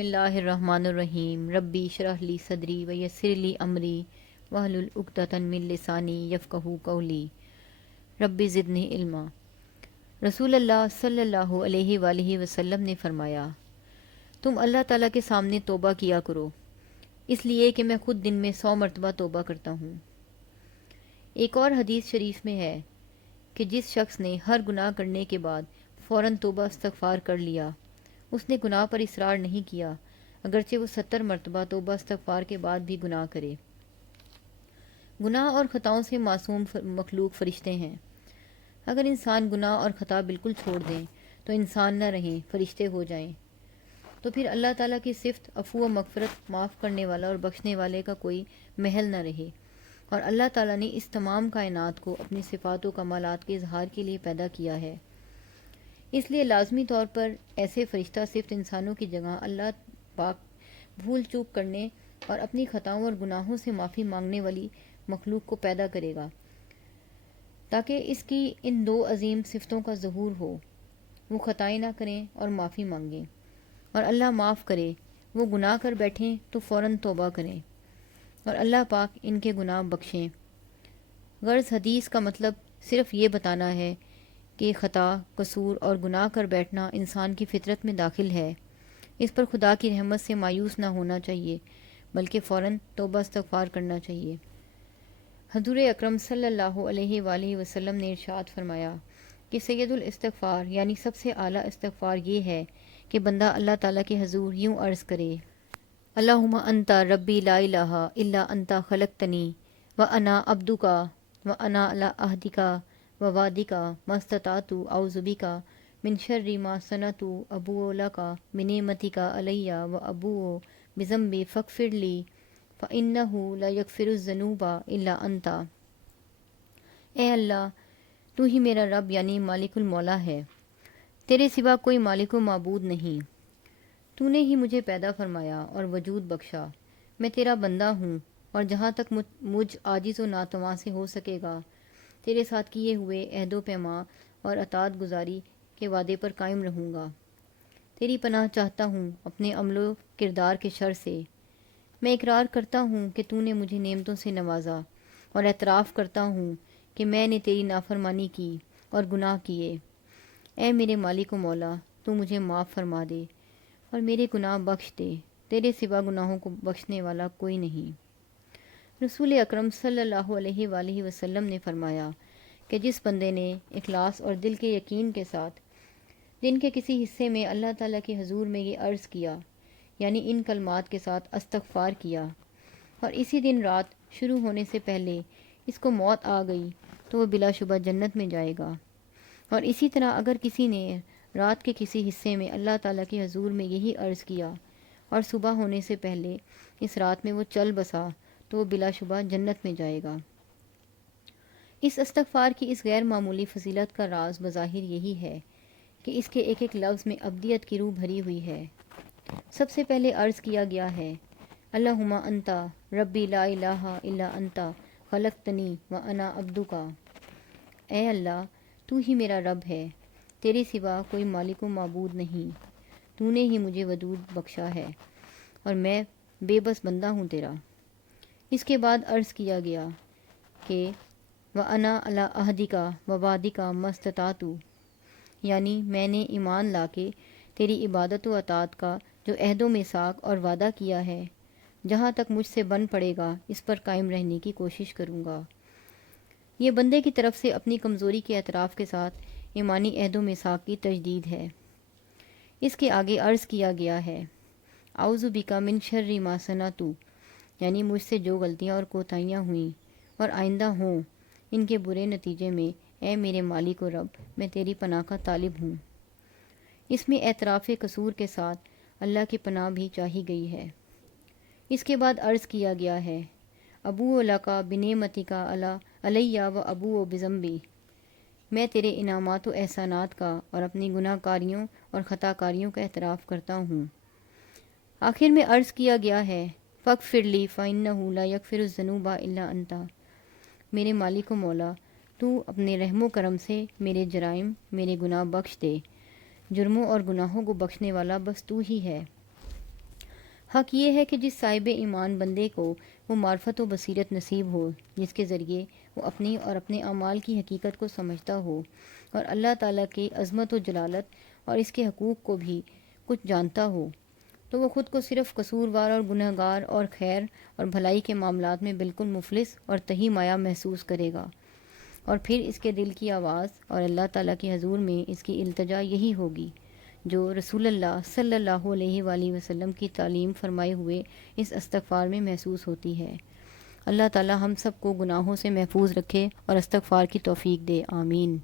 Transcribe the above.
بسم اللہ الرحمن الرحیم ربی اشرح لی صدری ویسر لی امری واحلل عقدۃ من لسانی یفقہوا قولی ربی زدنی علما۔ رسول اللہ صلی اللہ علیہ وآلہ وسلم نے فرمایا، تم اللہ تعالیٰ کے سامنے توبہ کیا کرو، اس لیے کہ میں خود دن میں 100 مرتبہ توبہ کرتا ہوں۔ ایک اور حدیث شریف میں ہے کہ جس شخص نے ہر گناہ کرنے کے بعد فوراً توبہ استغفار کر لیا، اس نے گناہ پر اصرار نہیں کیا، اگرچہ وہ 70 مرتبہ توبہ استغفار کے بعد بھی گناہ کرے۔ گناہ اور خطاؤں سے معصوم مخلوق فرشتے ہیں۔ اگر انسان گناہ اور خطا بالکل چھوڑ دیں تو انسان نہ رہیں، فرشتے ہو جائیں، تو پھر اللہ تعالیٰ کی صفت عفو و مغفرت، معاف کرنے والا اور بخشنے والے کا کوئی محل نہ رہے، اور اللہ تعالیٰ نے اس تمام کائنات کو اپنی صفات و کمالات کے اظہار کے لیے پیدا کیا ہے۔ اس لیے لازمی طور پر ایسے فرشتہ صفت انسانوں کی جگہ اللہ پاک بھول چوک کرنے اور اپنی خطاؤں اور گناہوں سے معافی مانگنے والی مخلوق کو پیدا کرے گا، تاکہ اس کی ان دو عظیم صفتوں کا ظہور ہو۔ وہ خطائیں نہ کریں اور معافی مانگیں، اور اللہ معاف کرے، وہ گناہ کر بیٹھیں تو فوراً توبہ کریں، اور اللہ پاک ان کے گناہ بخشیں۔ غرض حدیث کا مطلب صرف یہ بتانا ہے کہ خطا، قصور اور گناہ کر بیٹھنا انسان کی فطرت میں داخل ہے۔ اس پر خدا کی رحمت سے مایوس نہ ہونا چاہیے، بلکہ فوراً توبہ استغفار کرنا چاہیے۔ حضور اکرم صلی اللہ علیہ وآلہ وسلم نے ارشاد فرمایا کہ سید الاستغفار یعنی سب سے اعلیٰ استغفار یہ ہے کہ بندہ اللہ تعالیٰ کے حضور یوں عرض کرے، اللہم انت ربی لا الہ الا انت خلقتنی وانا عبدک وانا علی عہدک ووعدک ما استطعت اعوذ بک من شر ما صنعت ابوء لک بنعمتک علی وابوء بذنبی فاغفر لی فانہ لا یغفر الذنوب الا انت۔ اے اللہ، تو ہی میرا رب یعنی مالک المولا ہے، تیرے سوا کوئی مالک و معبود نہیں۔ تو نے ہی مجھے پیدا فرمایا اور وجود بخشا، میں تیرا بندہ ہوں، اور جہاں تک مجھ عاجز و ناتواں سے ہو سکے گا تیرے ساتھ کیے ہوئے عہد و پیمان اور اطاعت گزاری کے وعدے پر قائم رہوں گا۔ تیری پناہ چاہتا ہوں اپنے عمل و کردار کے شر سے۔ میں اقرار کرتا ہوں کہ تو نے مجھے نعمتوں سے نوازا، اور اعتراف کرتا ہوں کہ میں نے تیری نافرمانی کی اور گناہ کیے۔ اے میرے مالک و مولا، تو مجھے معاف فرما دے اور میرے گناہ بخش دے، تیرے سوا گناہوں کو بخشنے والا کوئی نہیں۔ رسول اکرم صلی اللہ علیہ وآلہ وسلم نے فرمایا کہ جس بندے نے اخلاص اور دل کے یقین کے ساتھ دن کے کسی حصے میں اللہ تعالیٰ کے حضور میں یہ عرض کیا، یعنی ان کلمات کے ساتھ استغفار کیا، اور اسی دن رات شروع ہونے سے پہلے اس کو موت آ گئی تو وہ بلا شبہ جنت میں جائے گا۔ اور اسی طرح اگر کسی نے رات کے کسی حصے میں اللہ تعالیٰ کے حضور میں یہی عرض کیا اور صبح ہونے سے پہلے اس رات میں وہ چل بسا تو وہ بلا شبہ جنت میں جائے گا۔ اس استغفار کی اس غیر معمولی فضیلت کا راز بظاہر یہی ہے کہ اس کے ایک ایک لفظ میں ابدیت کی روح بھری ہوئی ہے۔ سب سے پہلے عرض کیا گیا ہے، اللہم انت ربی لا الہ الا انت خلقتنی وانا عبدک۔ اے اللہ، تو ہی میرا رب ہے، تیرے سوا کوئی مالک و معبود نہیں، تو نے ہی مجھے وجود بخشا ہے اور میں بے بس بندہ ہوں تیرا۔ اس کے بعد عرض کیا گیا کہ وَأَنَا عَلَىٰ عَهْدِكَ وَوَعْدِكَ مَا اسْتَطَعْتُ، یعنی میں نے ایمان لا کے تیری عبادت و اطاعت کا جو عہد و میثاق اور وعدہ کیا ہے، جہاں تک مجھ سے بن پڑے گا اس پر قائم رہنے کی کوشش کروں گا۔ یہ بندے کی طرف سے اپنی کمزوری کے اعتراف کے ساتھ ایمانی عہد و میثاق کی تجدید ہے۔ اس کے آگے عرض کیا گیا ہے، اعوذ بک من شر ما صنعت، یعنی مجھ سے جو غلطیاں اور کوتاہیاں ہوئیں اور آئندہ ہوں ان کے برے نتیجے میں اے میرے مالک و رب، میں تیری پناہ کا طالب ہوں۔ اس میں اعتراف قصور کے ساتھ اللہ کی پناہ بھی چاہی گئی ہے۔ اس کے بعد عرض کیا گیا ہے، ابوء لک بنعمتک علی و ابوء بذنبی، میں تیرے انعامات و احسانات کا اور اپنی گناہ کاریوں اور خطا کاریوں کا اعتراف کرتا ہوں۔ آخر میں عرض کیا گیا ہے، فاغفر لی فانہ لا یغفر الذنوب الا انت، میرے مالک و مولا، تو اپنے رحم و کرم سے میرے جرائم، میرے گناہ بخش دے، جرموں اور گناہوں کو بخشنے والا بس تو ہی ہے۔ حق یہ ہے کہ جس صاحب ایمان بندے کو وہ معرفت و بصیرت نصیب ہو، جس کے ذریعے وہ اپنی اور اپنے اعمال کی حقیقت کو سمجھتا ہو اور اللہ تعالیٰ کی عظمت و جلالت اور اس کے حقوق کو بھی کچھ جانتا ہو، تو وہ خود کو صرف قصوروار اور گناہ گار اور خیر اور بھلائی کے معاملات میں بالکل مفلس اور تہی مایہ محسوس کرے گا، اور پھر اس کے دل کی آواز اور اللہ تعالیٰ کے حضور میں اس کی التجا یہی ہوگی جو رسول اللہ صلی اللہ علیہ وآلہ وسلم کی تعلیم فرمائے ہوئے اس استغفار میں محسوس ہوتی ہے۔ اللہ تعالیٰ ہم سب کو گناہوں سے محفوظ رکھے اور استغفار کی توفیق دے، آمین۔